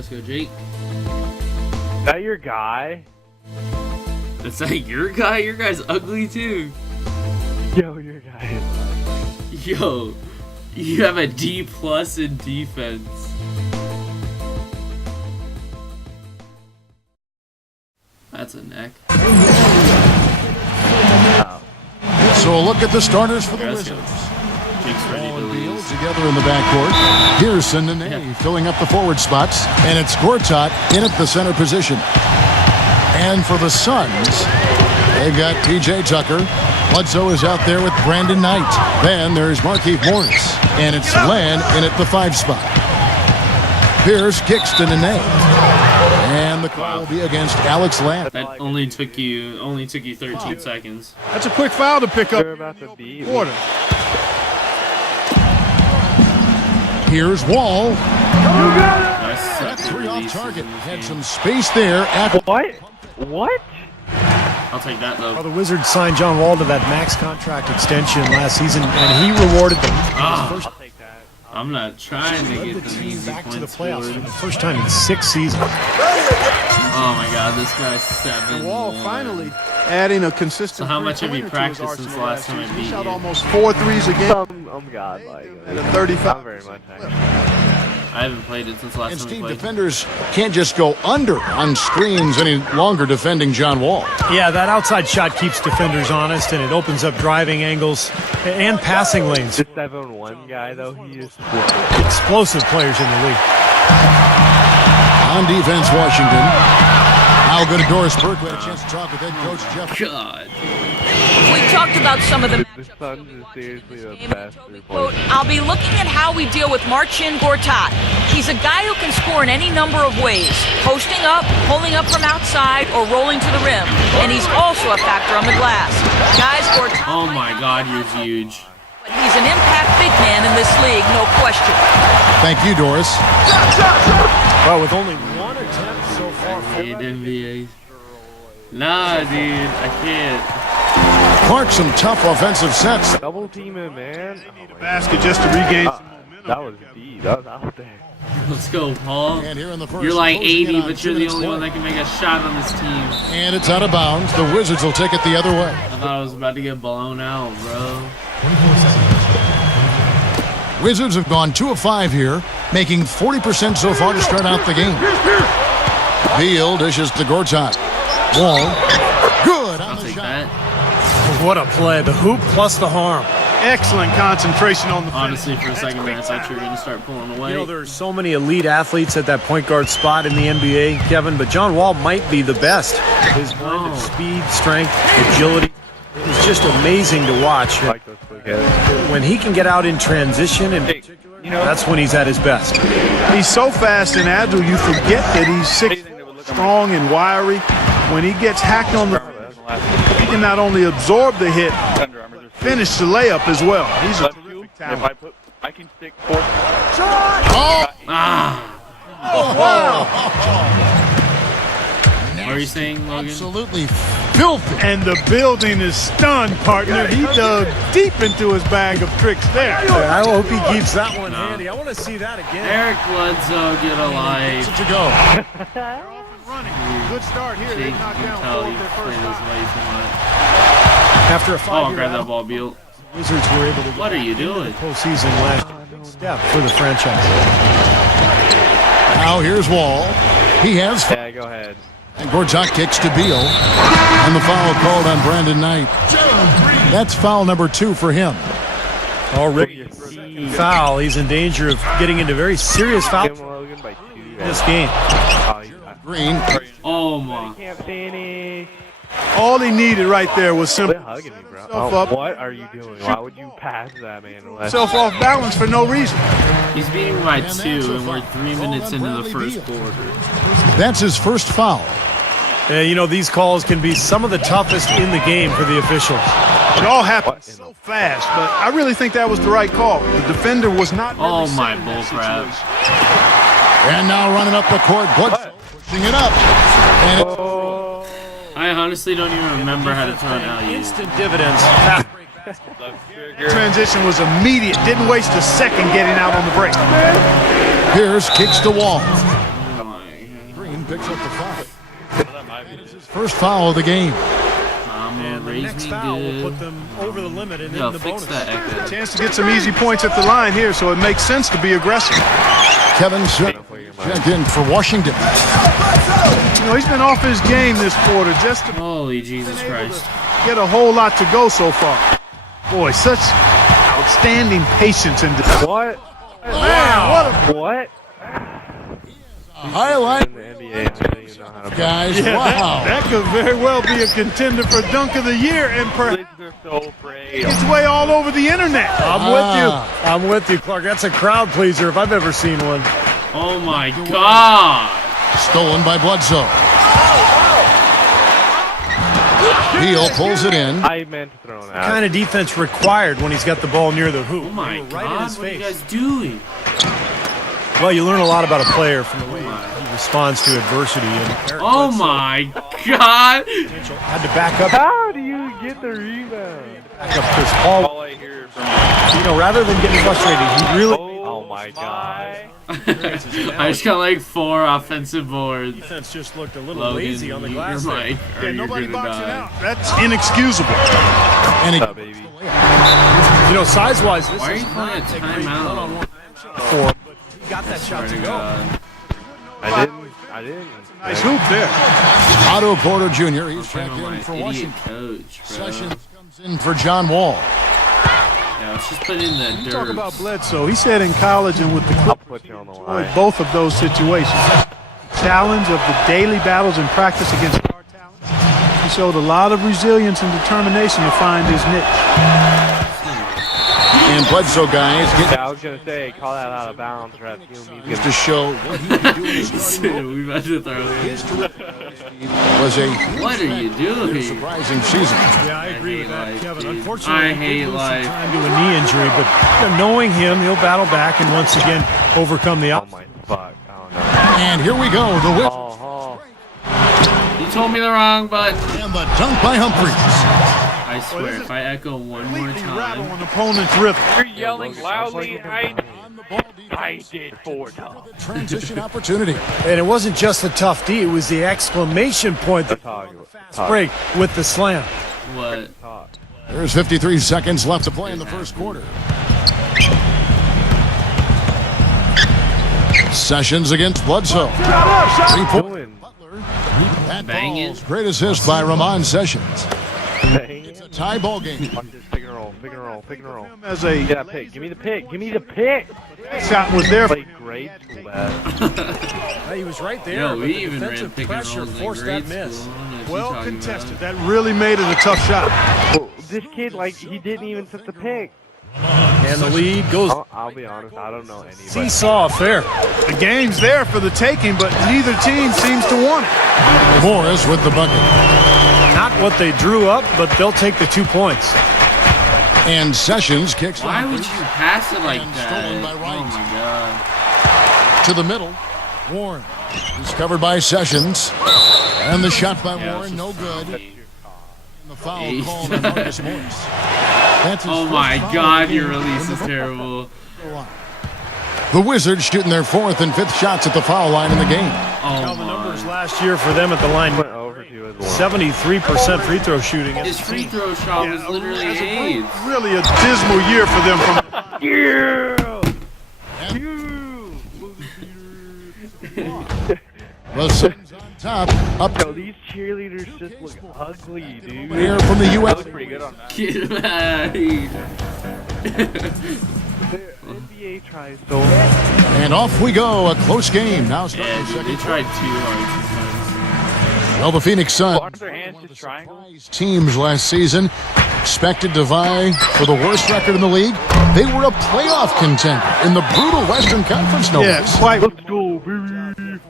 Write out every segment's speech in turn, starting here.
let's go, Jake. Is that your guy? That's not your guy? Your guy's ugly too. Yo, your guy is ugly. Yo, you have a D+ in defense. That's a neck. So a look at the starters for the Let's Wizards. go. Jake's ready to Beal lose. together in the backcourt. Pearson and Nene filling up the forward spots. And it's Gortat in at the center position. And for the Suns, they've got PJ Tucker. Bledsoe is out there with Brandon Knight. Then there's Markieff Morris. And it's Len in at the 5 spot. Pierce kicks to Nene. And the call will be against Alex Lamb. That only took you 13 seconds. That's a quick foul to pick up. They're about to beat. Quarter. Here's Wall. That's 3 off target. Had some space there. What? What? I'll take that though. Well, the Wizards signed John Wall to that max contract extension last season, and he rewarded them. I'll take that. I'm not trying to Led get the the team easy back to the points playoffs for forward. the first time in 6 seasons. Oh my god, this guy's 7. Wall finally adding a consistent. So how much have you three-pointer to his practiced since arsenal last time I season. beat He shot you? almost 4 threes a game God, like. at a 35. Not very much, actually. I haven't played it since last And time we Steve, played. defenders can't just go under on screens any longer defending John Wall. Yeah, that outside shot keeps defenders honest, and it opens up driving angles and passing lanes. The 7-1 guy, though, he is Explosive players in the league. On defense, Washington. Now go to Doris Burke. We had a chance to talk with head coach Jeff. God. We talked about some of the The Suns is seriously the game. best. Toby quote, I'll be looking at how we deal with Marcin Gortat. He's a guy who can score in any number of ways, posting up, pulling up from outside, or rolling to the rim. And he's also a factor on the glass. Guys, Gortat, Oh my god, you're huge. but he's an impact big man in this league, no question. Thank you, Doris. Well, with only one attempt so far for Hate NBA. Nah, dude, I can't. Clark, some tough offensive sets. Double team him, man. Basket just to regain some momentum. That was deep. That was out there. Let's go, Paul. And here in the first, You're like closing in 80, on but 2 you're the minutes only one left. that can make a shot on this team. And it's out of bounds. The Wizards will take it the other way. I thought I was about to get blown out, bro. Wizards have gone 2 of 5 here, making 40% so far to start out the game. Beal dishes to Gortat. Wall. Good on I'll the take shot. that. What a play. The hoop plus the harm. Excellent concentration on the finish. Honestly, for a second there, I thought you were going to start pulling away. You know, there are so many elite athletes at that point guard spot in the NBA, Kevin, but John Wall might be the best. His blend of speed, strength, agility is just amazing to watch. I like those quick headers. When he can get out in transition, in particular, that's when he's at his best. He's so fast and agile, you forget that he's 6 strong and wiry. When he gets hacked on the he can not only absorb the hit, finish the layup as well. He's a terrific talent. I can stick 4. Ah! What are you saying, Logan? Absolutely filthy. And the building is stunned, partner. He dug deep into his bag of tricks there. I hope he keeps that one handy. I want to see that again. Eric Bledsoe, get a life. To go. Running. Good start here. They Jake, you knocked can down tell both you their play first this time. way too much. After a Oh, I'll 5-year grab that battle, ball, Beal. Wizards were able to What are you doing? postseason last year. Big step for the franchise. Now here's Wall. He has. Yeah, go ahead. And Gortat kicks to Beal. And the foul called on Brandon Knight. That's foul number 2 for him. Already foul. He's in danger of getting into very serious foul Kim Logan by 2. in this game. Green. Oh my. Can't finish. All he needed right there was Quit simply hugging me, bro. Self up. What are you doing? Why would you pass that, man? Unless himself off balance for no reason. He's beating me by 2, and we're 3 minutes into the first quarter. That's his first foul. You know, these calls can be some of the toughest in the game for the officials. It all happened so fast, but I really think that was the right call. The defender was not really Oh my set in that bullcrap. situation. And now running up the court. Bledsoe pushing it up. And it's I honestly don't even remember how to throw an alley. Instant dividends. Transition was immediate. Didn't waste a second getting out on the break. Pierce kicks to Wall. Come on. picks up the foul. His first foul of the game. And the Raise next me foul will good. put them over the limit and Yo, in the fix bonus. that echo. Chance to get some easy points at the line here, so it makes sense to be aggressive. Kevin Sutter checked in for Washington. You know, he's been off his game this quarter just to Holy Jesus Christ. get a whole lot to go so far. Boy, such outstanding patience and What? man, What? Highlight, In the NBA, I don't even know how to play. guys. Yeah, Wow. that could very well be a contender for Dunk of the Year and perhaps They're so afraid. its way all over the internet. I'm with you. I'm with you, Clark. That's a crowd pleaser if I've ever seen one. Oh my God. Stolen by Bledsoe. Beal pulls it in. I meant to throw it out. Kind of defense required when he's got the ball near the hoop. Oh my They were right in God. his What are you face. guys doing? Well, you learn a lot about a player from the way he responds to adversity. And Eric Oh Bledsoe my God. had to back up, How do you get the rebound? back up Chris Paul. All I hear from You know, rather than getting frustrated, he really oh my god. I just got like 4 offensive boards. defense just looked a little Logan, lazy on the glass. you're there. like, Yeah, you're nobody gonna boxing die. out. That's inexcusable. And he What's up, baby? You know, size-wise, this Why are is you calling not a a great timeout? one-on-one for him, but he got that shot Swear to to go. God. I didn't. Nice hoop there. Otto Porter Jr. He's checked Blaming in my for idiot Washington. coach, bro. Sessions comes in for John Wall. Yeah, let's just put in the You dirt. talk about Bledsoe. He said in college and with the I'll Clippers, put you on the enjoyed line. both of those situations. Challenge of the daily battles in practice against star talent. He showed a lot of resilience and determination to find his niche. And Bledsoe, guys, get Yeah, I was gonna say, call that out of bounds, Ref. He's used gonna to show what he could do in his starting role. We about to throw it. Was a What are you doing? surprising season. Yeah, I agree with hate that, life, Kevin. dude. Unfortunately, I he hate did lose some life. time to a knee injury, but you know, knowing him, he'll battle back and once again overcome the oh obstacle. my fuck. I don't know. And here we go. The whip Oh, You told me the wrong button. and the dunk by Humphries. I swear, if I echo one more Completely rattle time. an opponent's rhythm. You're yelling loudly. I did 4 times. Transition opportunity. And it wasn't just the tough D; it was the exclamation point, the fast break with the slam. What? There's 53 seconds left to play in the first quarter. Sessions against Bledsoe. 3 point. That Bang it. ball's great assist by Ramon Sessions. Dang. Tie ball game. Watch this. Pick and roll. Pick and roll. Pick and roll. As a Get that pick. Give me the pick. Give me the pick. shot was there. Played grade school bad. He was right there. Yo, but we the even ran defensive pick and pressure rolls in forced grade that miss. school. I don't know what you're Well talking contested. about. That really made it a tough shot. Oh, this kid, like, he didn't even set the pick. And the lead goes I'll be honest. I don't know anybody. seesaw affair. The game's there for the taking, but neither team seems to want it. Morris with the bucket. Not what they drew up, but they'll take the 2 points. And Sessions kicks Why it would you pass it like And that? stolen by Oh Wright. my God. to the middle. Warren is covered by Sessions. And the shot by Yeah, Warren, this no is good. foul. The foul Eight. called on Marcus Morris. That's his Oh first my foul God, of the your game release in is the terrible. The Wizards shooting their 4th and 5th shots at the foul line in the game. Oh Now the numbers my. last year for them at the line, Went over to his one. 73% free throw shooting. His free throw shot was literally AIDS. Really a dismal year for them from The Suns on top. Up Yo, these cheerleaders just look ugly, dude. here from the U.S. Pretty good on that. Get him out of here. The NBA tries so And off we go. A close game. Now starting Yeah, the dude, they second. tried too hard Well, the Phoenix Suns, Wash their hands just triangle. teams last season, expected to vie for the worst record in the league. They were a playoff contender in the brutal Western Conference, no Yeah, less. quite. Let's go, baby.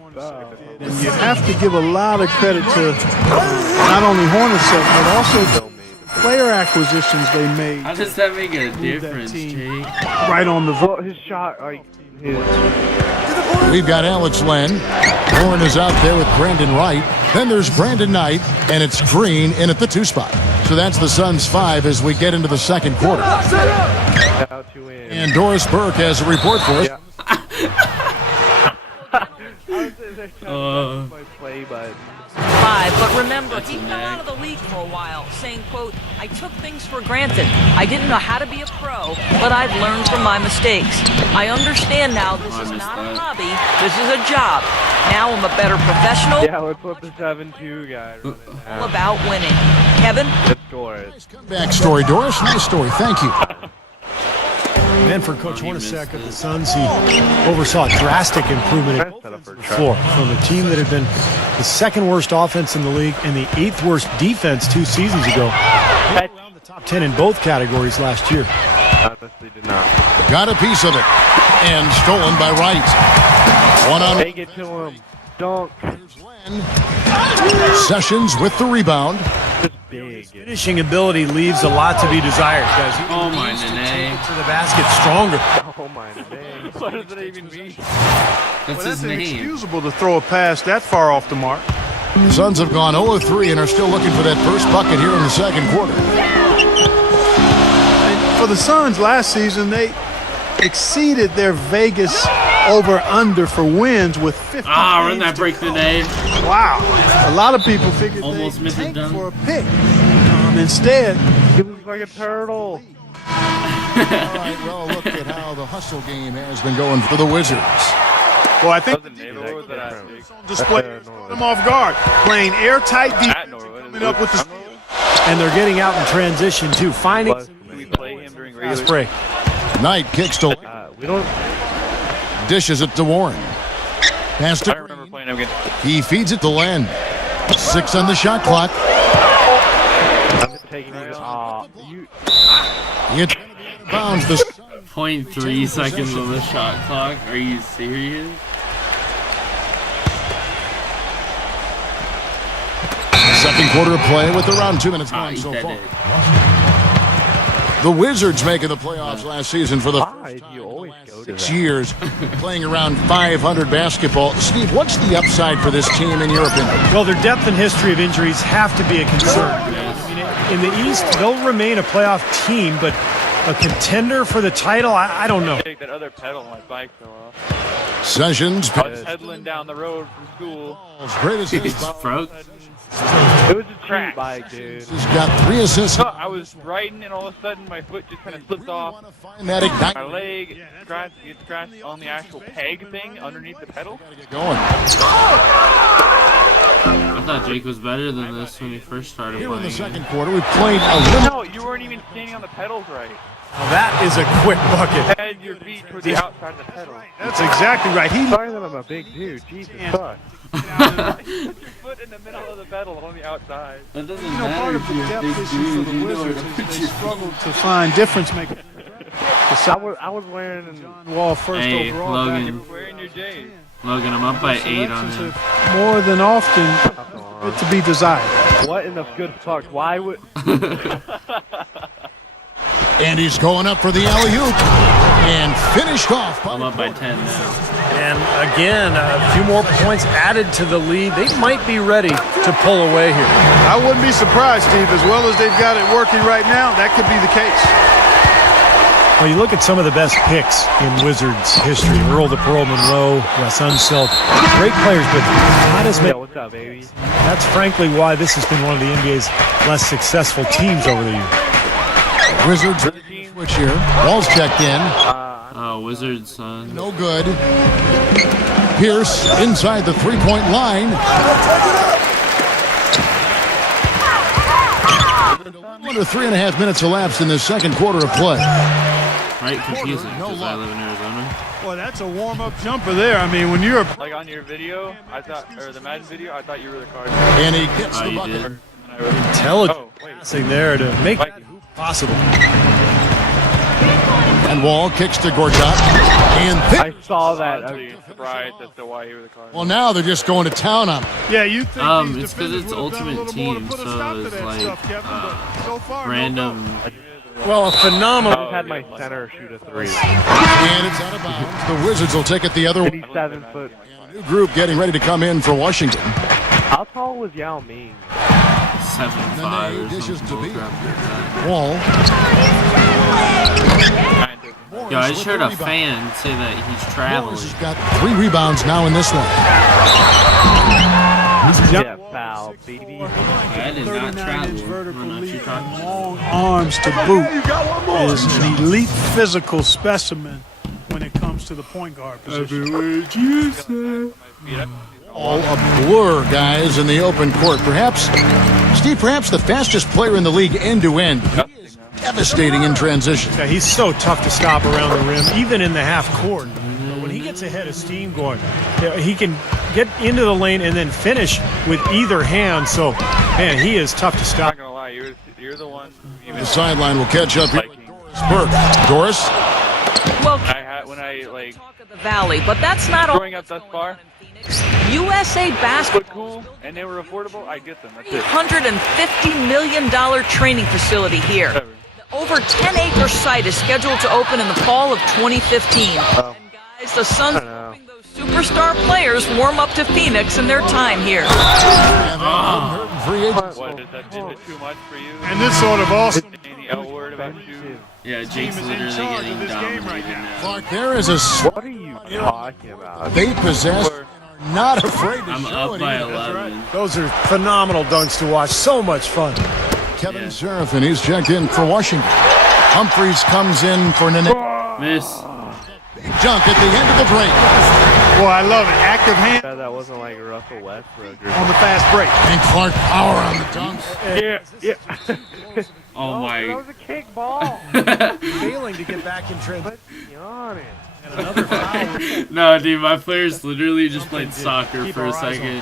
And you have to give a lot of credit to not only Hornacek, but also the player acquisitions they made How does that make a that difference, team. Jake? right on the Well, his shot, like, his. We've got Alex Len. Warren is out there with Brandon Wright. Then there's Brandon Knight, and it's Green in at the 2 spot. So that's the Suns 5 as we get into the second quarter. Out to win. And Doris Burke has a report for us. I was My play button. 5, but remember, That's he a fell nag. out of the league for a while, saying, quote, I took things for granted. I didn't know how to be a pro, but I've learned from my mistakes. I understand now this I is missed not a that. hobby, this is a job. Now I'm a better professional, Yeah, let's put the 7-2 guy. all about winning. Kevin? Let's score it. Back story, Doris. Nice story. Thank you. And then for Coach he missed Hornacek of the it. Suns, he oversaw drastic improvement in Set up for the trap. floor from a team that had been the second worst offense in the league and the 8th worst defense 2 seasons ago. They were around the top 10 in both categories last year. Honestly, did not. Got a piece of it. And stolen by Wright. One on Take it to him. Dunk. Sessions with the rebound. Just big. Finishing ability leaves a lot to be desired, guys. He Oh my needs to Nene. take it to the basket stronger. Oh my name. What does it even mean? That's Well, his that's name. inexcusable to throw a pass that far off the mark. The Suns have gone 0-3 and are still looking for that first bucket here in the second quarter. And for the Suns last season, they exceeded their Vegas over-under for wins with 50. Run that break the name. Wow. A lot of people figured Almost they'd missed it tank done. for a pick. Instead, He looks like a turtle. All right, well, look at how the hustle game has been going for the Wizards. well, I think Wasn't Naylor with that big? display caught them off guard, playing airtight At defense, Norwood. coming up with the And they're getting out in transition, too. Finding Plus, we play him during fast regular. break. Knight kicks to We don't. dishes it to Warren. Pass I to remember playing him against. he feeds it to Len. 6 on the shot clock. I'm taking it. You. It's bounds the 0.3 seconds on the shot clock. Are you serious? second quarter of play with around 2 minutes Ah, gone he so did far. it. The Wizards making the playoffs last season for the Why do you always go to 6 that? years, playing around 500 basketball. Steve, what's the upside for this team in your opinion? Well, their depth and history of injuries have to be a concern. Yes. I mean, in the East, they'll remain a playoff team, but a contender for the title, I don't know. Take that other pedal on my bike fell off. Sessions, I was pedaling down the road from school. great assist. He's broke. It was a cheap bike, dude. He's got 3 assists. I was riding and all of a sudden my foot just kind of slipped off. Find that ignite My leg gets scratched on the actual peg thing underneath the pedal. going. I thought Jake was better than this when he first started Here in the playing. second quarter, we played a little. No, you weren't even standing on the pedals right. Now, that is a quick bucket. Head your feet toward the outside of the pedal. That's exactly right. He Sorry that I'm a big dude. Jesus fuck. Put your foot in the middle of the pedal on the outside. That doesn't part matter of if the you're a depth big issue for dude. the You know where Wizards to is put they your struggled to find difference makers. I was wearing John Wall first Hey, overall Logan. back you were wearing your J's. Logan, I'm up by 8 on selections him. have more than often bit to be desired. What in the good fuck? Why would? And he's going up for the alley-oop. And finished off. I'm up by 10 now. And again, a few more points added to the lead. They might be ready to pull away here. I wouldn't be surprised, Steve, as well as they've got it working right now, that could be the case. Well, you look at some of the best picks in Wizards history. Earl the Pearl Monroe, Wes Unseld. Great players, but not as many. What's up, baby? That's frankly why this has been one of the NBA's less successful teams over the years. Wizards switch here. Wall's checked in. Oh, Wizards, son. No good. Pierce inside the three-point line. Under 3.5 minutes elapsed in the second quarter of play. Right? Confusing because I live in Arizona. Boy, that's a warm-up jumper there. I mean, when you're Like on your video, I thought, or the Madden video, I thought you were the card. And he gets Oh, the you bucket. did? And I really, Intelligent oh, wait. passing there to make that hoop possible. And Wall kicks to Gortat. And I saw that. I was surprised as to why you were the card. well, now they're just going to town on him. yeah, you think these It's 'cause defenders it's would have done a Ultimate little more to Team, put a so stop to it's that like, stuff, Kevin, but so far, no Random. Well, a phenomenal. I just had my center shoot a three. And it's out of bounds. The Wizards will take it the other way. He's 7 foot. New group getting ready to come in for Washington. How tall was Yao Ming? 7'5" or dishes something. to be. bullcrap like that. Wall Kind of. Yo, I just heard a fan say that he's traveling. Morris has got 3 rebounds now in this one. Yeah, foul, baby. I did not travel. I don't know what you're talking about. Long arms to boot. Is an elite physical specimen when it comes to the point guard position. All a blur, guys, in the open court. Perhaps the fastest player in the league end-to-end. He is devastating in transition. Yeah, he's so tough to stop around the rim, even in the half court. But when he gets ahead of steam going, he can get into the lane and then finish with either hand. So, man, he is tough to I'm stop. not gonna lie, you're the one. The sideline will catch up here with Doris Burke. Doris? Well, When I like talk of the Valley, but that's not all. growing up thus far, USA but basketball. cool, and they were affordable. I get them. That's it. $350 million training facility here. Whatever. The over 10-acre site is scheduled to open in the fall of 2015. And guys, the Suns are hoping those superstar players warm up to Phoenix in their time here. Free agent. What is that? Is it too much for you? And this sort of awesome. Any L word about you? Yeah, Jake's literally getting dominated now. Clark, there is a What are you talking about? they possess and are not afraid to I'm show up it by either. 11. Those are phenomenal dunks to watch. So much fun. Kevin Serafin, he's checked in for Washington. Humphreys comes in for Nene. Miss. Junk at the end of the break. Boy, I love it. Active hand That wasn't like Russell Westbrook or on the fast break. And Clark power on the dunks. yeah. Oh That my. was a kick ball. Failing to get back in transition. Be honest. And another foul. No, dude, my players literally just played soccer Keep for our a eyes on second.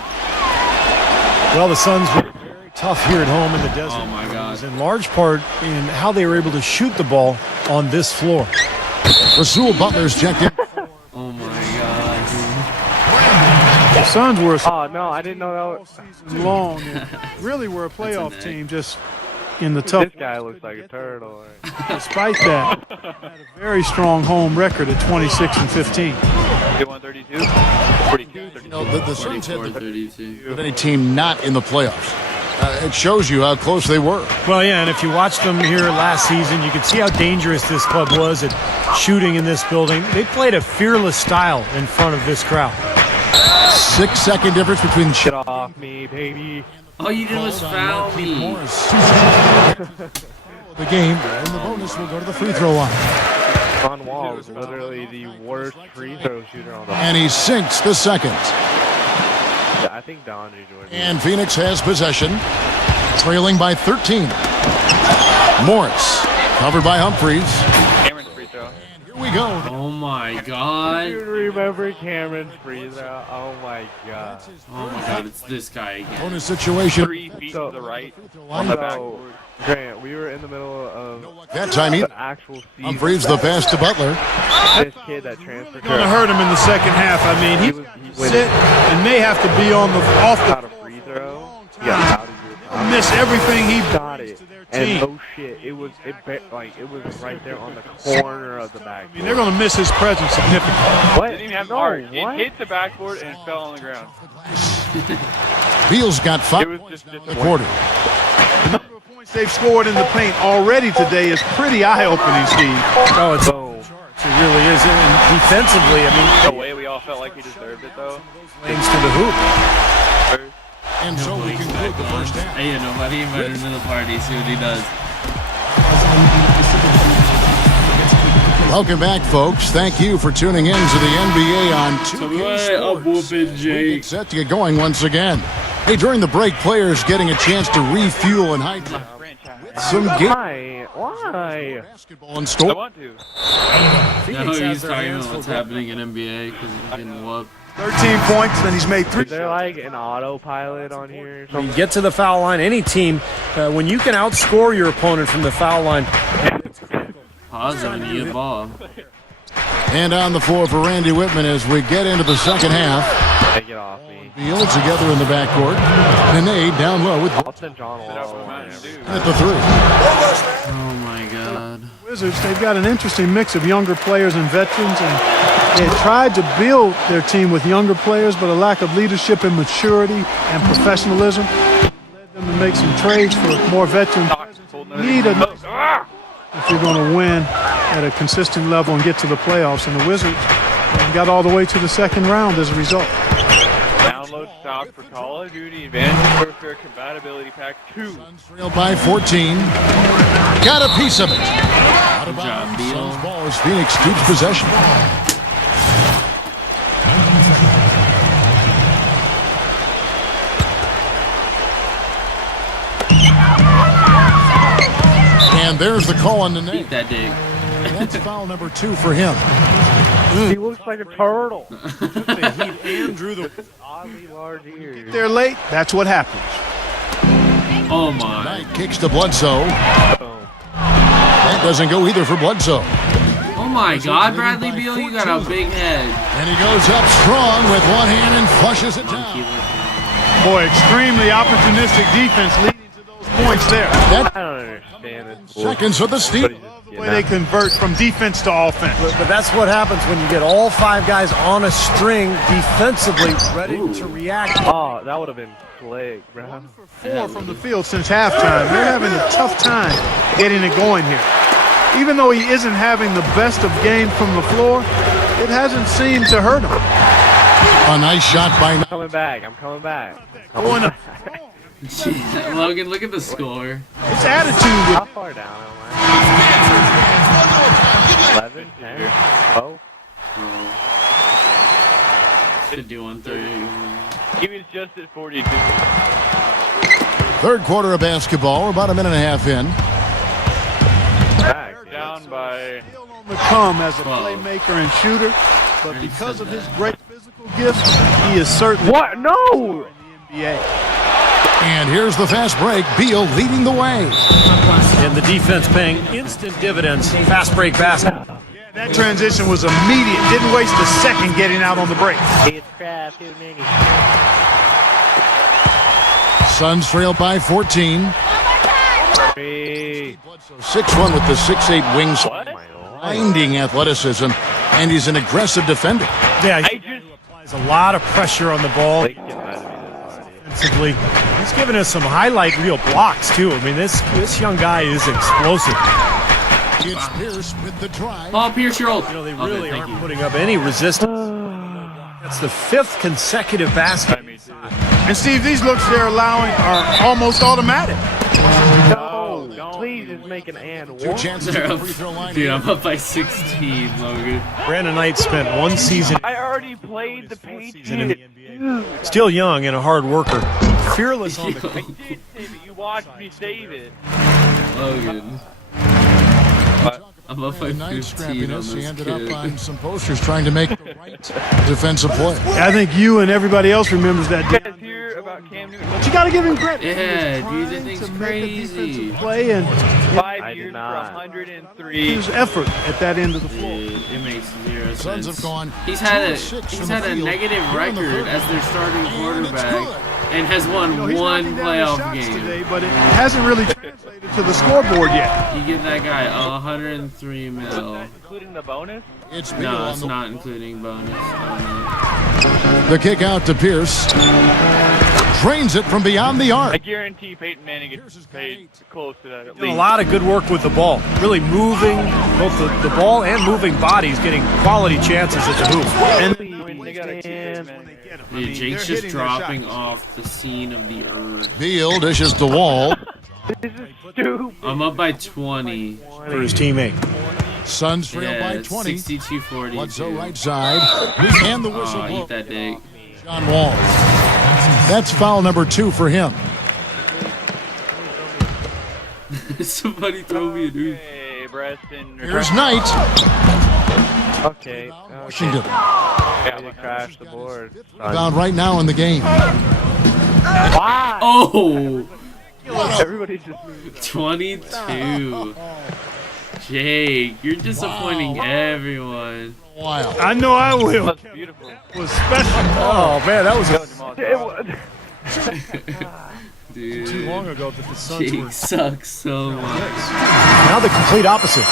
Well, the Suns were very tough here at home in the desert. Oh my God. In large part in how they were able to shoot the ball on this floor. Rasul Butler's checked in. Oh my God. The Suns were Oh no, I didn't know that was. long and really were a playoff neck. team just in the tough. This guy looks like a turtle. Despite that, had a very strong home record at 26 and 15. They won 32? 42, 32. You know, the Suns had 44, the 32. with any team not in the playoffs. It shows you how close they were. Well, yeah, and if you watched them here last season, you could see how dangerous this club was at shooting in this building. They played a fearless style in front of this crowd. 6-second difference between Get off me, baby. All you did was foul me. Morris. The game, and the bonus will go to the free throw line. John Wall is literally the worst free throw shooter on the. And he sinks the second. I think DeAndre Jordan. And Phoenix has possession, trailing by 13. Morris, covered by Humphreys. Cameron's free throw. Here we go. Oh my God. You remember Cameron's free throw? Oh my god. Oh my God, it's this guy again. Bonus situation. 3 feet So- to the right on the So, backboard. Grant, we were in the middle of That time he the actual season. Humphreys the pass to Butler. This kid that transferred Going to hurt him in the second half. I mean, he went sit and may have to be on the off got the a free throw. He got out of your miss everything he got it. to their And team. oh shit, it was right there on the corner of the back. I mean, they're going to miss his presence significantly. What? Didn't even have no, art. what? It hit the backboard and fell on the ground. Beal's got It 5 was just in the quarter. The number of points they've scored in the paint already today is pretty eye-opening, Steve. Oh, it's Boom. it really is. And defensively, I mean, The way we all felt like he deserved it, though. lanes to the hoop. And so we conclude the first half. Hey, nobody invited him to the party. See what he does. Welcome back, folks. Thank you for tuning in to the NBA on 2K Sports. whooping, We get set to get going once again. Hey, during the break, players getting a chance to refuel and hydrate. Some game Why? basketball in I store. want to. No, has he's their talking hands about what's full. happening in NBA because he's getting whooped. 13 points, then he's made 3 Is there like an autopilot on here? Or When you something? get to the foul line, any team, when you can outscore your opponent from the foul line, Positive and you get ball. And on the floor for Randy Whitman as we get into the second half. Take it off me. Beal together in the backcourt. Nene down low with I'll send John Wall. at the 3. Oh my God. Wizards, they've got an interesting mix of younger players and veterans, and they tried to build their team with younger players, but a lack of leadership and maturity and professionalism led them to make some trades for more veteran players. Need a if you're going to win at a consistent level and get to the playoffs. And the Wizards got all the way to the second round as a result. Download stock for Call of Duty Advanced Warfare Compatibility Pack 2. Suns trail by 14. Got a piece of it. Out of Good job, bounds. Beal. Suns ball as Phoenix keeps possession. And there's the call on the name. Beat that dig. That's foul number 2 for him. He looks like a turtle. The Heat and drew the Oddly large ears. They're late. That's what happens. Oh my. Knight kicks to Bledsoe. That doesn't go either for Bledsoe. Oh my God, Bradley Beal, you got a big head. And he goes up strong with one hand and flushes it Monkey down. looking. Boy, extremely opportunistic defense leading to those points there. That I don't understand this. seconds of the steal. The way they convert from defense to offense. But that's what happens when you get all 5 guys on a string defensively ready to react. Oh, that would have been slick, bro. 4 from the field since halftime. They're having a tough time getting it going here. Even though he isn't having the best of game from the floor, it hasn't seemed to hurt him. A nice shot by Knight. I'm coming back. Going up. Jeez, Logan, look at the score. His attitude How with far down am I? 11, 10, 12. Should do 130. He was just at 42. Third quarter of basketball. We're about a minute and a half in. Back. Down by to come as a 12. playmaker and shooter, but Already because said of his that. great physical gifts, he is certainly What? No! in the NBA. And here's the fast break. Beal leading the way. And the defense paying instant dividends. Fast break basket. That transition was immediate. Didn't waste a second getting out on the break. It's crap, too many. Suns trail by 14. 6'1" with the 6'8" wings. Blinding athleticism. And he's an aggressive defender. Yeah, he applies a lot of pressure on the ball defensively. He's giving us some highlight reel blocks, too. I mean, this young guy is explosive. It's Pierce with the drive. Paul Pierce, your old. You know, they Okay, really thank aren't you. putting up any resistance. That's the 5th consecutive basket. And Steve, these looks they're allowing are almost automatic. No, please just make an and Two one. chances They're at the up. free throw line. Dude, I'm up by 16, Logan. Brandon Knight spent 1 season I already played the season in the Patriots. NBA. Still young and a hard worker. Fearless on the Yo, I did save it. You watched me save it. Logan. I'm up by Night 15 on scrappiness. He this ended up kid. on some posters trying to make the right defensive play. I think you and everybody else remembers that. You guys hear about Cam Newton? But you got to give him credit. Yeah, dude, that Trying thing's to make a crazy. defensive play and 5 I years did for not. 103. his effort at that end of the floor. Dude, it makes zero Suns sense. have gone He's had 2 a of 6 he's from had the a field negative here in the record third. as their starting And it's quarterback good. and has won He's one knocking down his playoff shots game. today, but it hasn't really translated to the scoreboard yet. You give that guy 103 mil. Including the bonus? It's Beal No, on it's the not including bonus. Oh, The kick out to Pierce. Drains it from beyond the I arc. guarantee Peyton Manning gets paid close to that at Doing a least. lot of good work with the ball. Really moving both the ball and moving bodies, getting quality chances at the hoop. And They gotta keep it, man. no. Dude, Jake's they're just hitting their dropping shots. off the scene of the earth. Beal dishes to Wall. This is stupid. I'm up by 20. For his teammate. Suns trail Yeah, by it's 20. 62-40. Bledsoe dude. right side. And the whistle Oh, blows. eat that dick. John Wall. That's foul number 2 for him. Somebody throw me a dude. Hey, Preston. Here's Knight. Okay. Washington. They crashed the board. Found right now in the game. Why? Oh! Everybody just 22. Jake, you're disappointing everyone. Wow. I know I will. That's beautiful. It was special. Oh, man, that was Dude. too long ago that the Suns Jake were. sucks so much. Now the complete opposite.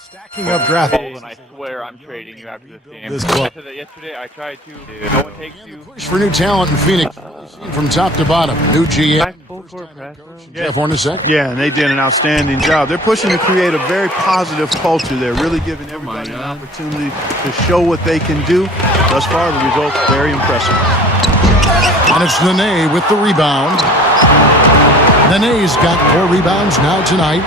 Stacking up draft Oh, and I swear I'm trading you after this game. This club. I said that yesterday. I tried to. No one takes you. Push for new talent in Phoenix. Seen from top to bottom. New GM. full court press now? Jeff Hornacek. Yeah, and they did an outstanding job. They're pushing to create a very positive culture. They're really giving everybody an God. opportunity to show what they can do. Thus far, the results very impressive. And it's Nene with the rebound. Nene's got 4 rebounds now tonight.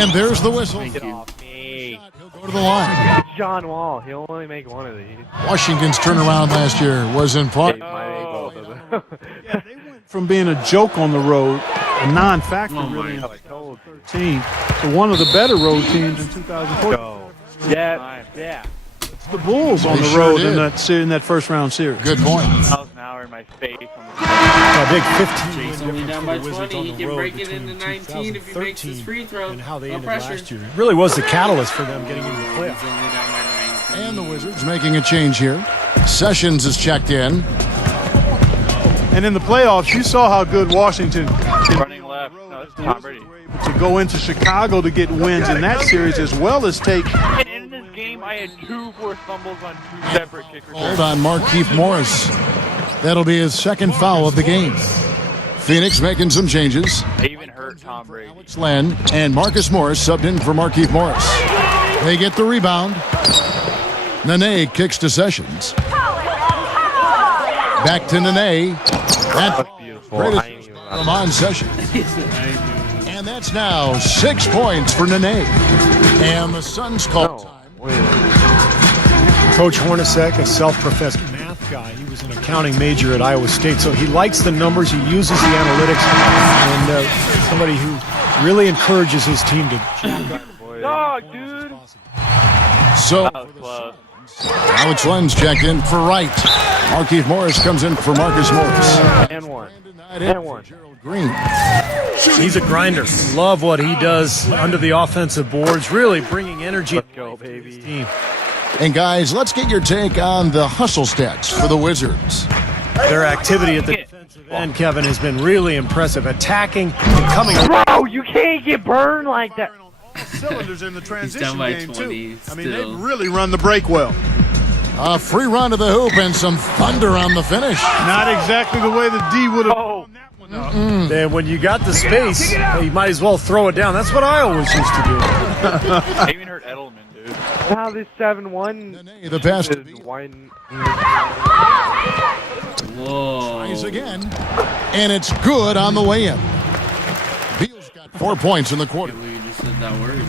And there's the whistle. Thank you. Off me. He'll go to the line. It's John Wall. He'll only make one of these. Washington's turnaround last year was in part. Yeah, they went from being a joke on the road, a non-factor Oh, really in my. 2013, to one of the better road teams in 2014. Yeah. It's the Bulls on They the sure road did. in that first round series. Good point. Miles an hour in my face. A big 15 Jason win only difference down for by the Wizards 20. on He the can road break it between into 19 if he makes his 2013 free throw. and how they No ended pressure. last year. It really was the catalyst for them getting into the He's playoffs. only down by 19. And the Wizards making a change here. Sessions is checked in. And in the playoffs, you saw how good Washington can Running left. No, it's Tom Brady. to go into Chicago to get wins in that series as well as take And in this game, I had 2 forced fumbles on 2 separate kick returns. Hold on, Markieff Morris. That'll be his second foul of the game. Phoenix making some changes. They even hurt Tom Brady. Alex Len and Marcus Morris subbed in for Markieff Morris. They get the rebound. Nene kicks to Sessions. Back to Nene. That's Beautiful. great I ain't even from on Sessions. And that's now 6 points for Nene. And the Suns call time. Coach Hornacek, a self-professed math guy, he was an accounting major at Iowa State, so he likes the numbers, he uses the analytics, and somebody who really encourages his team to jack up. Dog, dude. So That was close. Alex Len's checked in for Wright. Markieff Morris comes in for Marcus Morris. And one. And one. Gerald Green. He's a grinder. Love what he does under the offensive boards, really bringing energy Let's go, to his baby. team. And guys, let's get your take on the hustle stats for the Wizards. Their activity at the defensive end, Kevin, has been really impressive. Attacking and coming. Bro, you can't get burned like that. cylinders in the transition down by game 20 too. I mean, still. they've really run the break well. A free run to the hoop and some thunder on the finish. Not exactly the way the D would have Oh. thrown that one up. And when you got the space, you might as well throw it down. That's what I always used to do. They even hurt Edelman, dude. Now this 7-1 Nene, the pass to is one. Whoa. Beals again. And it's good on the way in. Beals got 4 points in the quarter. We just said that word.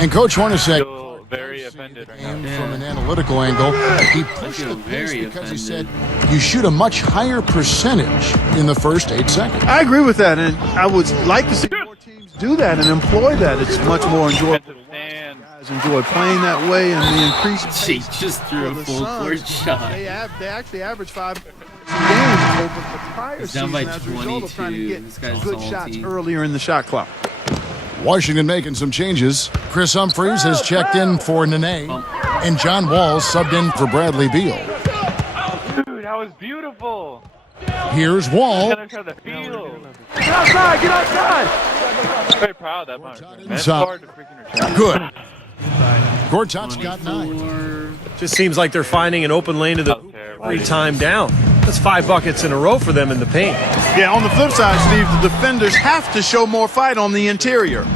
And Coach Hornacek, Still very offended right now. and Yeah. from an analytical angle, he pushed feel the pace very because he offended. said you shoot a much higher percentage in the first 8 seconds. I agree with that, and I would like to see more teams do that and employ that. It's much more enjoyable. Defensive stand. Guys enjoy playing that way, and the increased She pace just threw a for the full court Suns, shot. They actually average 5 games over the prior He's season down by as a result of trying to 22. get This guy's good salty. shots earlier in the shot clock. Washington making some changes. Chris Humphries has checked in for Nene, and John Wall subbed in for Bradley Beal. Dude, that was beautiful. Here's Wall. Get inside the field. Get outside! Get outside! I'm very proud of that punch. Man. It's Inside. hard to freaking return. Good. Gortat's got 9. 24. Just seems like they're finding an open lane to the That was terrible. every time down. That's 5 buckets in a row for them in the paint. Yeah, on the flip side, Steve, the defenders have to show more fight on the interior.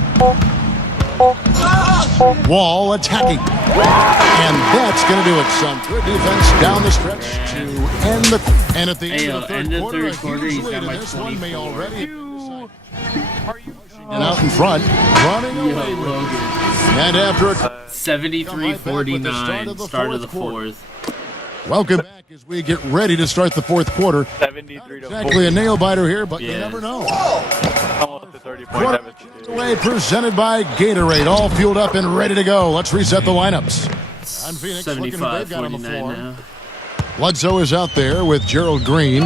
Wall attacking. And that's going to do it. Some good defense down the stretch to end the. And at the end of the end third of quarter, third a quarter, huge he's lead got in my this one may 24. already. And out in front, running Yo, away with it. Logan. And after a 73-49, start of the fourth. welcome back as we get ready to start the fourth quarter. 73 to Exactly 40. a nail biter here, but you Yes. never know. Almost a 30-point Quarter deficit, dude. away, presented by Gatorade, all fueled up and ready to go. Let's reset the lineups. On Phoenix, looking at what they've got on the 75-49 floor. now. Bledsoe is out there with Gerald Green.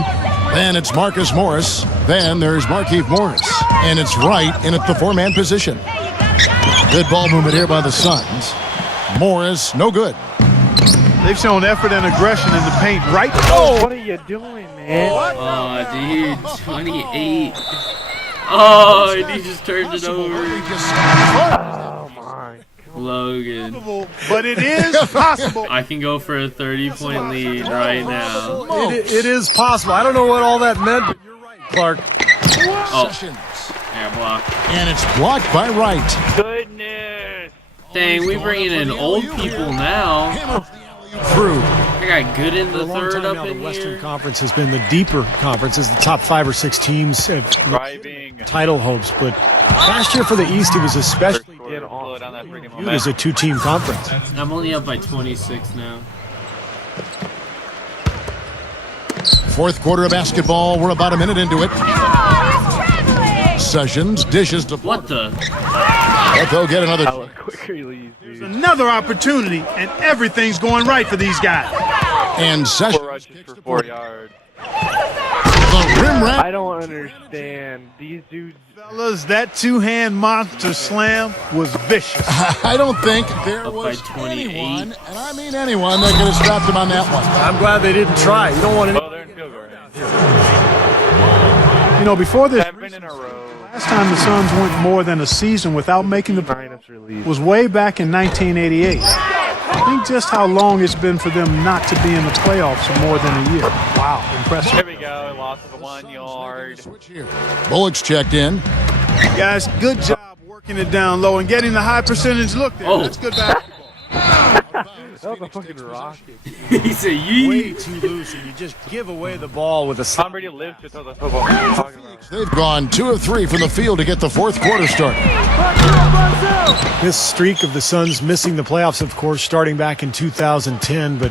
Then it's Marcus Morris. Then there's Markieff Morris. And it's Wright in at the 4-man position. Good ball movement here by the Suns. Morris, no good. They've shown effort and aggression in the paint right. What are you doing, man? Oh, dude, 28. Oh, and he just turned it over. Oh my. Logan. But it is possible. I can go for a 30-point lead right now. It is possible. I don't know what all that meant, but you're right, Clark. Sessions. Yeah, block. And it's blocked by Wright. Goodness. Dang, we bringing in old people now. Hammers the alley-oop through. I got good in For the a long third time up now, in the Western here. Conference has been the deeper conference as the top 5 or 6 teams have Driving. title hopes. But last year for the East, it was especially Get on. Slow down that freaking viewed momentum. as a 2-team conference. I'm only up by 26 now. Fourth quarter of basketball. We're about a minute into it. Sessions dishes to What the? but they'll get another. How quicker he leaves, dude. Another opportunity, and everything's going right for these guys. And Sessions 4 rushes for 4 yards. the rim rat. I don't understand. These dudes. Fellas, that two-hand monster slam was vicious. I don't think there Up was by 28. anyone, and I mean anyone, that could have stopped him on that one. I'm glad they didn't try. You don't want any. Oh, they're in field goal range. You know, before this, 7 in a row. last time the Suns went more than a season without making the Minus release. was way back in 1988. Think just how long it's been for them not to be in the playoffs for more than a year. Wow, impressive. There we go. Loss of 1 yard. Bullock's checked in. Guys, good job working it down low and getting the high percentage look there. Oh. That's good basketball. That was a fucking rocket. He said, Way "Yee." too loose, and you just give away the ball with a Tom slap. Brady lives to throw the football. What are you talking about? They've gone 2 of 3 from the field to get the fourth quarter started. This streak of the Suns missing the playoffs, of course, starting back in 2010, but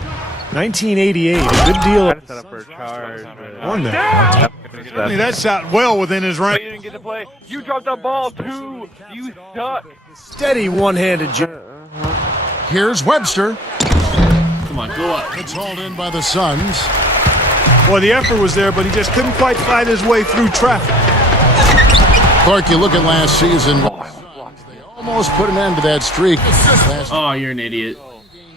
1988, a good deal I of set up for a charge. but- won that. Certainly that shot well within his You range. didn't get to play. You dropped the ball too. You suck. Steady one-handed jab. Here's Webster. Come on, go up. It's hauled in by the Suns. Well, the effort was there, but he just couldn't quite fight his way through traffic. Clark, you look at last season. They almost put an end to that streak. Last Oh, you're an idiot.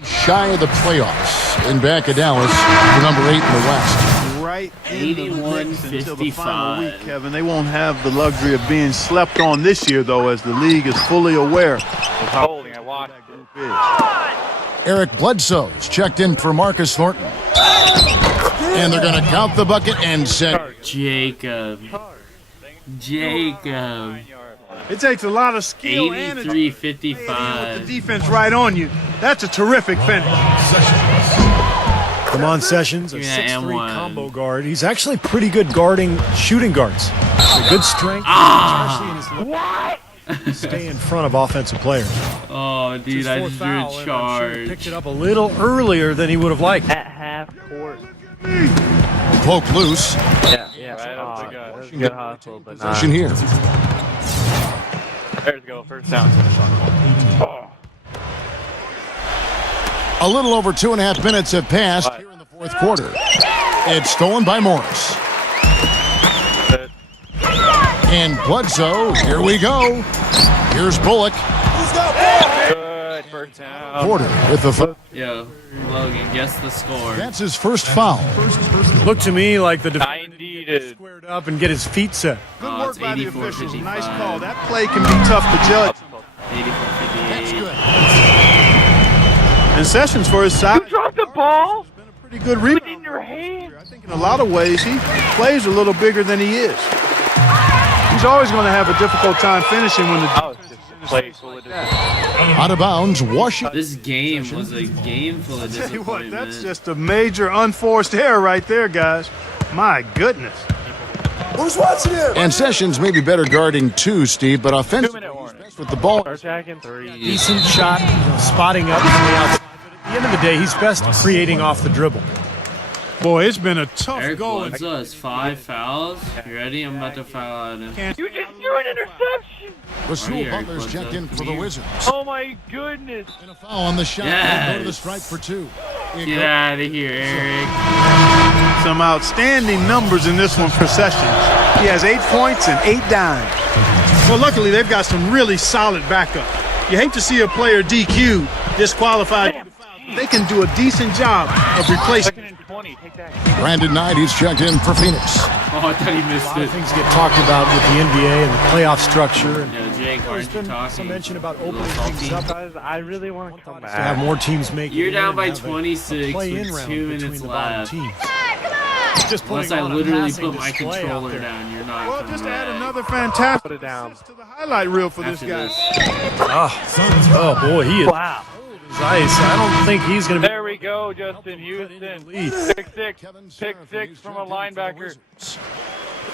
shy of the playoffs in back of Dallas for number 8 in the West. Right in the mix until the 81-55. final week, Kevin. They won't have the luxury of being slept on this year, though, as the league is fully aware of how Holding. I watched. Eric Bledsoe's checked in for Marcus Thornton. And they're going to count the bucket and set. Jacob. Jacob. it takes a lot of skill and with the 83-55. defense right on you. That's a terrific finish. Come on, Sessions, a Yeah, 6'3" M1. combo guard. He's actually pretty good guarding shooting guards. A good strength, especially in his stay in front of offensive players. Oh, dude, His I fourth just drew foul, a and I'm sure he charge. picked it up a little earlier than he would have liked. At half court. Poke loose. Yeah. Right up the gut. That was a good hustle, but not. Possession here. There we go. First down. Oh. A little over 2.5 minutes have passed here in the fourth quarter. It's stolen by Morris. And Bledsoe, here we go. Here's Bullock. Good. First down. Porter with the foot. Yo, Logan, guess the score. That's his first foul. Looked to me like the defender 90 to squared up and get his feet set. Good Oh, work it's by the 84, officials. Nice 55. call. That play can be tough to judge. 84-58. Good. And Sessions, for his side, drop the ball pretty good rebound. in your hand. I think in a lot of ways he plays a little bigger than he is. He's always going to have a difficult time finishing when the Oh, it's just a play full of Out of bounds, Washington. This game was a game full of Tell you what, disappointment. that's just a major unforced error right there, guys. My goodness. And Sessions may be better guarding 2, Steve, but offensively, 2-minute he's warning. best with the ball. Attacking 3. Decent shot, spotting up from the outside. But at the end of the day, he's best creating off the dribble. Boy, it's been a tough Eric going. Bledsoe has 5 fouls. You ready? I'm about to foul at him. You just threw an interception. Rasul Eric Butler's Bledsoe. checked in for the Wizards. Oh my goodness. And a foul on the shot. Yes. They'll go to the strike for 2. Get out of here, Eric. Some outstanding numbers in this one for Sessions. He has 8 points and 8 dimes. Well, luckily, they've got some really solid backup. You hate to see a player DQ, disqualified. They can do a decent job of replacing. 2nd and 20. Take that. Brandon Knight, he's checked in for Phoenix. Oh, I thought he A missed lot of it. things get talked about with the NBA and the playoff structure. And Yo, Jake, there's aren't you been talking? some mention about A little opening things salty? up. Guys, I really want to come To have back. more teams make it You're in down and by have a 26 play-in with round 2 between minutes the bottom left. teams. Just Unless putting I on a literally passing put my display out controller there. down, you're not Well, coming just add back. another fantastic Put it down. assist to the highlight reel for this After guy. this. Oh boy, he is Wow. his ice. I don't think he's going to be. There we go, Justin Houston. lead. Pick six from a linebacker.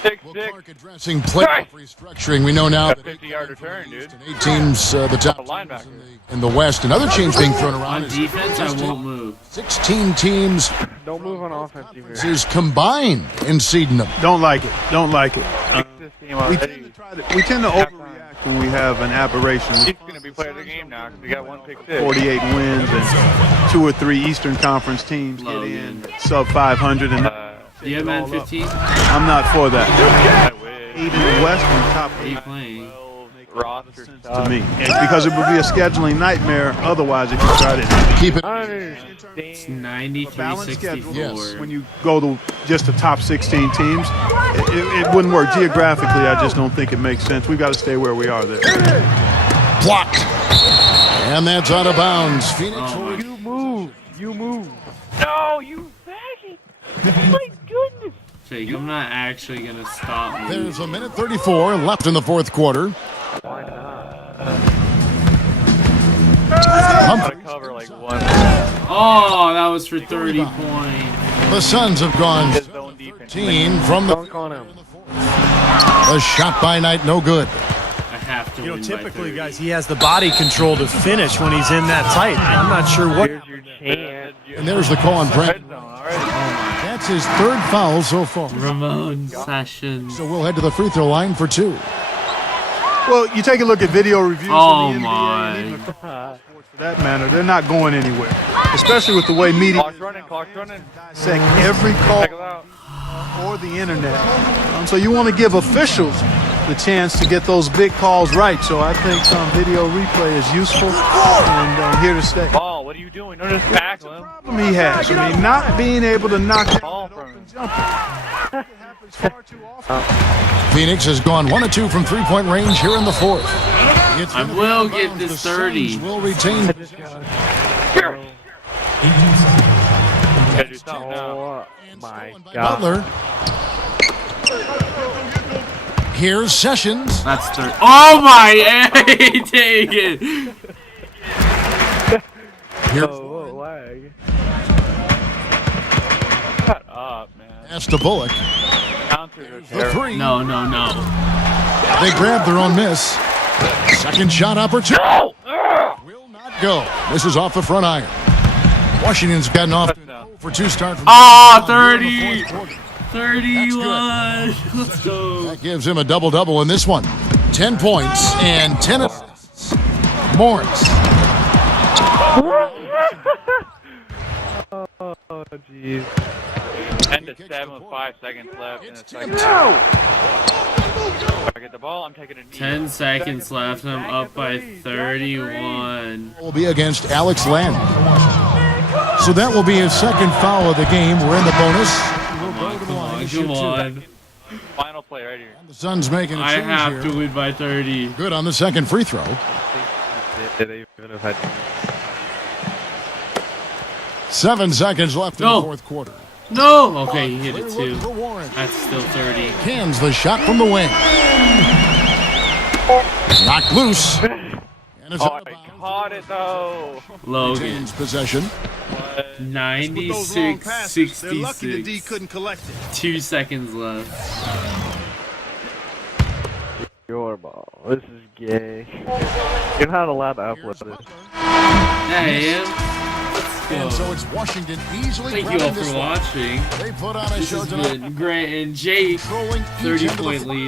Pick Well, six. Clark addressing playoff restructuring. We know now that 50-yard return, dude. 8 teams, the top A linebacker. teams in the West, and other teams being thrown On around. is defense, I won't move. 16 teams Don't move on offense either. is combined in seeding them. Don't like it. Don't like it. This team We already. tend to overreact when we have an aberration. He's going to be player of the game now because he got one pick six. 48 wins and 2 or 3 Eastern Conference teams get in sub 500, and Do you have man 15? I'm not for that. I wish. 8 in the West and top Are you 8 playing? Roster to stuff. me, because it would be a scheduling nightmare otherwise if you tried it. Keep it. It's 93 Balanced schedule. 64. Yes. When you go to just the top 16 teams, it wouldn't work geographically. I just don't think it makes sense. We've got to stay where we are there. Blocked. And that's out of bounds. Phoenix. Oh my. You move. You move. No, you faggot. Oh my goodness. Jake, I'm not actually gonna stop moving. There's a minute 34 left in the fourth quarter. Why not? Gotta cover like one. Oh, that was for 30 points. The Suns have gone His zone defense. 13 from the Dunk on him. a shot by Night, no good. I have to You know, win by typically, 30. guys, he has the body control to finish when he's in that tight. I'm not sure what. Here's your chance. And there's the call on Brent. Red zone already. That's his third foul so far. Ramon Sessions. So we'll head to the free throw line for 2. Well, you take a look at video reviews Oh in the NBA, my. and even for that matter, they're not going anywhere. Especially with the way media Clock's running. dissect every call Check it out. or the internet. So you want to give officials the chance to get those big calls right. So I think video replay is useful and here to stay. Ball, what are you doing? Don't just tackle him. Problem he has, I mean, not being able to knock down Ball that from open him. jumper. It happens far too often. Phoenix has gone 1 of 2 from 3-point range here in the fourth. It's I gonna will be out of get bounds. this The 30. Suns will retain. Gotta do something now. Oh my By God. Butler. Here's Sessions. That's 30. Oh my! Hey, take it. Here's Oh, lag. Shut up, man. pass to Bullock. Counters are The terrible. 3. No, no, no. They grab their own miss. Second shot opportunity. Will not go. This is off the front iron. Washington's gotten off to an 0 for 2 start from Oh, here in the 30. fourth quarter. 31. Let's go. That gives him a double-double in this one. 10 points and 10 assists. Morris. Oh, jeez. 10-7 with 5 seconds left in the second. If I get the ball, I'm taking a knee. 10 seconds left. I'm up by 31. Will be against Alex Land. So that will be his second foul of the game. We're in the bonus. Come on. Final play right here. The Suns making a I change have here. to win by 30. Good on the second free throw. They even have had 7 seconds left in No. the fourth quarter. No! Okay, he hit it Clear look too. for Warren. That's still 30. Cans the shot from the wing. Knocked loose. And it's Oh, out of I bounds. caught it though. Logan. Retains possession. 96-66. collect it. 2 seconds left. your ball. This is gay. You're not allowed to upload this. Yeah, I am. And Let's so go. it's Washington easily Thank you grabbing all this for one. watching. They put on a This show has tonight. been Grant and Jake. Controlling each end of the 30-point floor. lead.